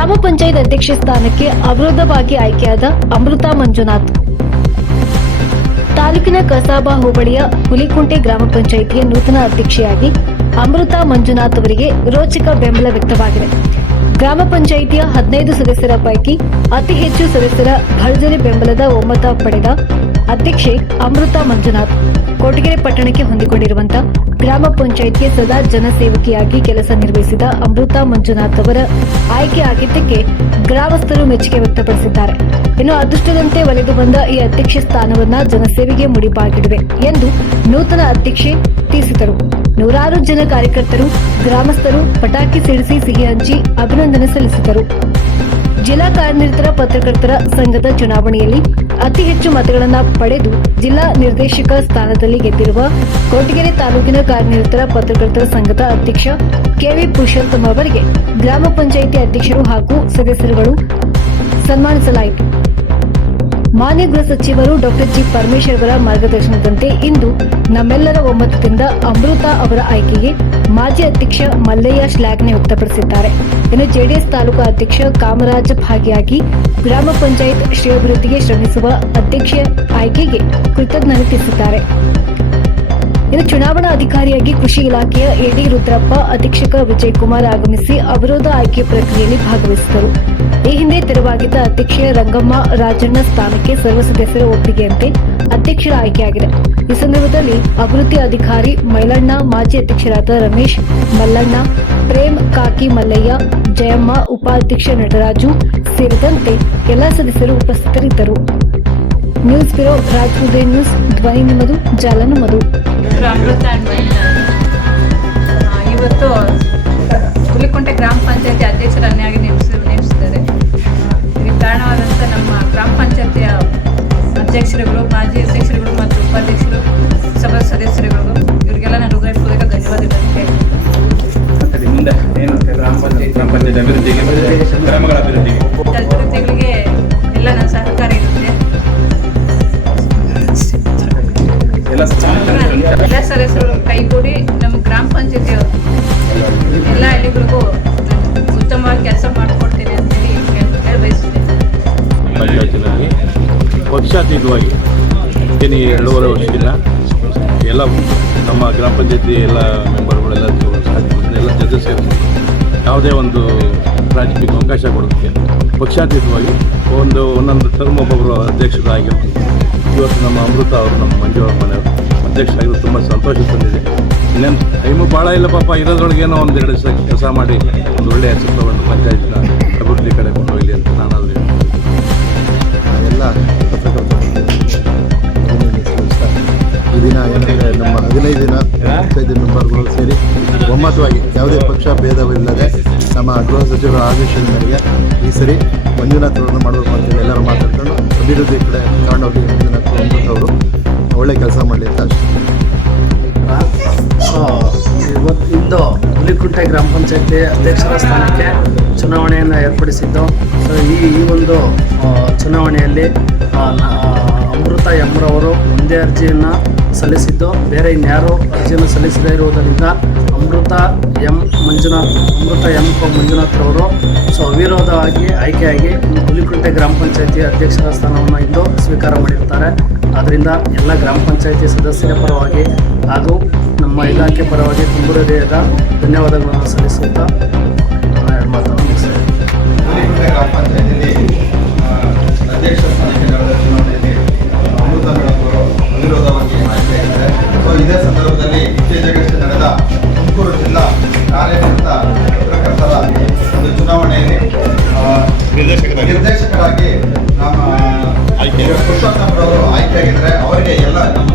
ಗ್ರಾಮ ಪಂಚಾಯತ್ ಅಧ್ಯಕ್ಷ ಸ್ಥಾನಕ್ಕೆ ಅವಿರೋಧವಾಗಿ ಆಯ್ಕೆಯಾದ ಅಮೃತಾ ಮಂಜುನಾಥ್. ತಾಲೂಕಿನ ಕಸಾಬಾ ಹೋಬಳಿಯ ಹುಲಿಕುಂಟೆ ಗ್ರಾಮ ಪಂಚಾಯಿತಿಯ ನೂತನ ಅಧ್ಯಕ್ಷೆಯಾಗಿ ಅಮೃತಾ ಮಂಜುನಾಥ್ ಅವರಿಗೆ ರೋಚಕ ಬೆಂಬಲ ವ್ಯಕ್ತವಾಗಿದೆ. ಗ್ರಾಮ ಪಂಚಾಯಿತಿಯ 15 ಸದಸ್ಯರ ಪೈಕಿ ಅತಿ ಹೆಚ್ಚು ಸದಸ್ಯರ ಭರ್ಜರಿ ಬೆಂಬಲದ ಒಮ್ಮತ ಪಡೆದ ಅಧ್ಯಕ್ಷೆ ಅಮೃತಾ ಮಂಜುನಾಥ್. ಕೊರಟಗೆರೆ ಪಟ್ಟಣಕ್ಕೆ ಹೊಂದಿಕೊಂಡಿರುವಂತಹ ಗ್ರಾಮ ಪಂಚಾಯಿತಿಯ ಸದಾ ಜನಸೇವಕಿಯಾಗಿ ಕೆಲಸ ನಿರ್ವಹಿಸಿದ ಅಮೃತಾ ಮಂಜುನಾಥ್ ಅವರ ಆಯ್ಕೆ ಆಗಿದ್ದಕ್ಕೆ ಗ್ರಾಮಸ್ಥರು ಮೆಚ್ಚುಗೆ ವ್ಯಕ್ತಪಡಿಸಿದ್ದಾರೆ. ಇನ್ನು ಅದೃಷ್ಟದಂತೆ ಒಲಿದು ಬಂದ ಈ ಅಧ್ಯಕ್ಷ ಸ್ಥಾನವನ್ನ ಜನಸೇವೆಗೆ ಮುಡಿಪಾಗಿಡುವೆ ಎಂದು ನೂತನ ಅಧ್ಯಕ್ಷೆ ತಿಳಿಸಿದರು. ನೂರಾರು ಜನ ಕಾರ್ಯಕರ್ತರು, ಗ್ರಾಮಸ್ಥರು ಪಟಾಕಿ ಸಿಡಿಸಿ ಸಿಹಿ ಹಂಚಿ ಅಭಿನಂದನೆ ಸಲ್ಲಿಸಿದರು. ಜಿಲ್ಲಾ ಕಾರ್ಯನಿರತರ ಪತ್ರಕರ್ತರ ಸಂಘದ ಚುನಾವಣೆಯಲ್ಲಿ ಅತಿ ಹೆಚ್ಚು ಮತಗಳನ್ನು ಪಡೆದು ಜಿಲ್ಲಾ ನಿರ್ದೇಶಕ ಸ್ಥಾನದಲ್ಲಿ ಗೆದ್ದಿರುವ ಕೊರಟಗೆರೆ ತಾಲೂಕಿನ ಕಾರ್ಯನಿರತರ ಪತ್ರಕರ್ತರ ಸಂಘದ ಅಧ್ಯಕ್ಷ ಕೆವಿ ಪುರುಷೋತ್ತಮ ಅವರಿಗೆ ಗ್ರಾಮ ಪಂಚಾಯಿತಿ ಅಧ್ಯಕ್ಷರು ಹಾಗೂ ಸದಸ್ಯರುಗಳು ಸನ್ಮಾನಿಸಲಾಯಿತು. ಮಾನ್ಯ ಗೃಹ ಸಚಿವರು ಡಾಕ್ಟರ್ ಜಿ ಪರಮೇಶ್ವರ್ ಅವರ ಮಾರ್ಗದರ್ಶನದಂತೆ ಇಂದು ನಮ್ಮೆಲ್ಲರ ಒಮ್ಮತದಿಂದ ಅಮೃತಾ ಅವರ ಆಯ್ಕೆಗೆ ಮಾಜಿ ಅಧ್ಯಕ್ಷ ಮಲ್ಲಯ್ಯ ಶ್ಲಾಘನೆ ವ್ಯಕ್ತಪಡಿಸಿದ್ದಾರೆ. ಇನ್ನು ಜೆಡಿಎಸ್ ತಾಲೂಕು ಅಧ್ಯಕ್ಷ ಕಾಮರಾಜ್ ಭಾಗಿಯಾಗಿ ಗ್ರಾಮ ಪಂಚಾಯತ್ ಶ್ರೇಯೋಭಿವೃದ್ಧಿಗೆ ಶ್ರಮಿಸುವ ಅಧ್ಯಕ್ಷ ಆಯ್ಕೆಗೆ ಕೃತಜ್ಞತೆ ತಿಳಿಸಿದ್ದಾರೆ. ಇನ್ನು ಚುನಾವಣಾ ಅಧಿಕಾರಿಯಾಗಿ ಕೃಷಿ ಇಲಾಖೆಯ ಎಡಿ ರುದ್ರಪ್ಪ, ಅಧೀಕ್ಷಕ ವಿಜಯಕುಮಾರ್ ಆಗಮಿಸಿ ಅವಿರೋಧ ಆಯ್ಕೆ ಪ್ರಕ್ರಿಯೆಯಲ್ಲಿ ಭಾಗವಹಿಸಿದರು. ಈ ಹಿಂದೆ ತೆರವಾಗಿದ್ದ ಅಧ್ಯಕ್ಷೆ ರಂಗಮ್ಮ ರಾಜಣ್ಣ ಸ್ಥಾನಕ್ಕೆ ಸರ್ವ ಸದಸ್ಯರ ಒಪ್ಪಿಗೆಯಂತೆ ಅಧ್ಯಕ್ಷರ ಆಯ್ಕೆಯಾಗಿದೆ. ಈ ಸಂದರ್ಭದಲ್ಲಿ ಅಭಿವೃದ್ಧಿ ಅಧಿಕಾರಿ ಮೈಲಣ್ಣ, ಮಾಜಿ ಅಧ್ಯಕ್ಷರಾದ ರಮೇಶ್, ಮಲ್ಲಣ್ಣ, ಪ್ರೇಮ್, ಕಾಕಿ ಮಲ್ಲಯ್ಯ, ಜಯಮ್ಮ, ಉಪಾಧ್ಯಕ್ಷ ನಟರಾಜು ಸೇರಿದಂತೆ ಎಲ್ಲ ಸದಸ್ಯರು ಉಪಸ್ಥಿತರಿದ್ದರು. ನ್ಯೂಸ್ ಬ್ಯೂರೋ, ರಾಜ್ ನ್ಯೂಸ್, ಧ್ವನಿ ನಿಮ್ಮದು, ಜಾಲ ನಮ್ಮದು. ಇವತ್ತು ಹುಲಿಕುಂಟೆ ಗ್ರಾಮ ಪಂಚಾಯತಿ ಅಧ್ಯಕ್ಷರನ್ನಾಗಿ ನೇಮಿಸಿದ್ದಾರೆ. ಇದಕ್ಕೆ ಕಾರಣವಾದಂಥ ನಮ್ಮ ಗ್ರಾಮ ಪಂಚಾಯತಿಯ ಅಧ್ಯಕ್ಷರುಗಳು, ಮಾಜಿ ಅಧ್ಯಕ್ಷರುಗಳು ಮತ್ತು ಉಪಾಧ್ಯಕ್ಷರು, ಸಭಾ ಸದಸ್ಯರುಗಳು ಇವರಿಗೆಲ್ಲ ನಾನು ಹೃದಯಪೂರ್ವಕ ಧನ್ಯವಾದಗಳನ್ನು ಅಭಿವೃದ್ಧಿಗಳಿಗೆ ಎಲ್ಲ ನನ್ನ ಸಹಕಾರ ಇರುತ್ತೆ. ಎಲ್ಲ ಸದಸ್ಯರು ಕೈಗೂಡಿ ನಮ್ಮ ಗ್ರಾಮ ಪಂಚಾಯತಿ ಎಲ್ಲ ಹಳ್ಳಿಗಳಿಗೂ ಉತ್ತಮವಾಗಿ ಕೆಲಸ ಮಾಡಿಕೊಡ್ತೀನಿ ಅಂತೇಳಿ ಹೇಳಿ ಬಯಸುತ್ತೇನೆ. ಪಂಚಾಯತಿನಲ್ಲಿ ಪಕ್ಷಾತೀತವಾಗಿ ಏನು 2.5 ವರ್ಷದಿಂದ ಎಲ್ಲ ನಮ್ಮ ಗ್ರಾಮ ಪಂಚಾಯತಿ ಎಲ್ಲ ಮೆಂಬರ್ಗಳೆಲ್ಲ ಎಲ್ಲ ಜೊತೆ ಸೇರಿಸಿ ಯಾವುದೇ ಒಂದು ರಾಜಕೀಯ ಅವಕಾಶ ಕೊಡೋದಕ್ಕೆ ಪಕ್ಷಾತೀತವಾಗಿ ಒಂದೊಂದು ಟರ್ಮ್ ಒಬ್ಬೊಬ್ಬರು ಅಧ್ಯಕ್ಷರಾಗಿರ್ತಾರೆ. ಇವತ್ತು ನಮ್ಮ ಅಮೃತ ಅವರು, ನಮ್ಮ ಮಂಜು ಅವ್ರ ಮನೆಯವರು ಅಧ್ಯಕ್ಷರಾಗಿರೋದು ತುಂಬ ಸಂತೋಷ ತಂದಿದೆ. ಇನ್ನೇನು ಟೈಮು ಭಾಳ ಇಲ್ಲ ಪಾಪ, ಇರೋದ್ರೊಳಗೆ ಏನೋ 1-2 ದಿವಸ ಕೆಲಸ ಮಾಡಿ ಒಂದು ಒಳ್ಳೆಯ ಹೆಸರು ತಗೊಂಡು ಪಂಚಾಯತ್ನ ಅಭಿವೃದ್ಧಿ ಕಡೆ ಕೊಂಡೋಗಲಿ ಅಂತ ನಾನಾದರೂ ಎಲ್ಲ ಪತ್ರಕರ್ತರು ಈ ದಿನ ಏನಂದರೆ ನಮ್ಮ 15 ದಿನ ಪಂಚಾಯತಿ ಮೆಂಬರ್ಗಳು ಸೇರಿ ಒಮ್ಮತವಾಗಿ ಯಾವುದೇ ಪಕ್ಷ ಭೇದವಿಲ್ಲದೆ ನಮ್ಮ ಗೃಹ ಸಚಿವರ ಆದೇಶದ ಮೇರೆಗೆ ಈ ಸರಿ ಮಂಜುನಾಥ್ ಅವರನ್ನು ಮಾಡಬೇಕು ಅಂತೇಳಿ ಎಲ್ಲರೂ ಮಾತಾಡ್ಕೊಂಡು ಅಭಿವೃದ್ಧಿ ಕಡೆ ತಗೊಂಡೋಗಿ ಮಂಜುನಾಥ್ ಅವರು ಒಳ್ಳೆ ಕೆಲಸ ಮಾಡಲಿ ಅಂತ ಇಂದು ಹುಲಿಕುಂಟೆ ಗ್ರಾಮ ಪಂಚಾಯತಿ ಅಧ್ಯಕ್ಷರ ಸ್ಥಾನಕ್ಕೆ ಚುನಾವಣೆಯನ್ನು ಏರ್ಪಡಿಸಿದ್ದು. ಸೊ ಈ ಒಂದು ಚುನಾವಣೆಯಲ್ಲಿ ಅಮೃತಾ ಎಮ್ರವರು ಒಂದೇ ಅರ್ಜಿಯನ್ನು ಸಲ್ಲಿಸಿದ್ದು, ಬೇರೆ ಇನ್ಯಾರೂ ಅರ್ಜಿಯನ್ನು ಸಲ್ಲಿಸದೇ ಇರುವುದರಿಂದ ಅಮೃತಾ ಎಂ ಮಂಜುನಾಥ್ ರವರು ಅವಿರೋಧವಾಗಿ ಆಯ್ಕೆಯಾಗಿ ಹುಲಿಕುಂಟೆ ಗ್ರಾಮ ಪಂಚಾಯತಿ ಅಧ್ಯಕ್ಷರ ಸ್ಥಾನವನ್ನು ಇಂದು ಸ್ವೀಕಾರ ಮಾಡಿರ್ತಾರೆ. ಆದ್ದರಿಂದ ಎಲ್ಲ ಗ್ರಾಮ ಪಂಚಾಯತಿ ಸದಸ್ಯರ ಪರವಾಗಿ ಹಾಗೂ ನಮ್ಮ ಇಲಾಖೆ ಪರವಾಗಿ ತುಂಬ ಹೃದಯದ ಧನ್ಯವಾದಗಳನ್ನು ಸಲ್ಲಿಸುತ್ತಾ ಮಾತನ್ನು ಮುಗಿಸ್ತೇನೆ. ಹುಲಿಕುಂಟೆ ಗ್ರಾಮ ಪಂಚಾಯತಿಯಲ್ಲಿ ಅಧ್ಯಕ್ಷ ಸ್ಥಾನಕ್ಕೆ ನಡೆದ ಚುನಾವಣೆಯಲ್ಲಿ ಅಮೃತಾ ಮೇಡಮ್ ಅವರು ಅವಿರೋಧವಾಗಿ ಆಯ್ಕೆಯಾಗಿದ್ದಾರೆ. ಸೊ ಇದೇ ಸಂದರ್ಭದಲ್ಲಿ ಇತ್ತೀಚೆಗಷ್ಟೇ ನಡೆದ ತುಮಕೂರು ಜಿಲ್ಲಾ ಕಾರ್ಯನಿರತ ಪತ್ರಕರ್ತರ ಒಂದು ಚುನಾವಣೆಯಲ್ಲಿ ನಿರ್ದೇಶಕರಾಗಿ ನಮ್ಮ ಪುರುಷೋತ್ತಮರವರು ಆಯ್ಕೆಯಾಗಿದ್ದಾರೆ. ಅವರಿಗೆ ಎಲ್ಲ ನಮ್ಮ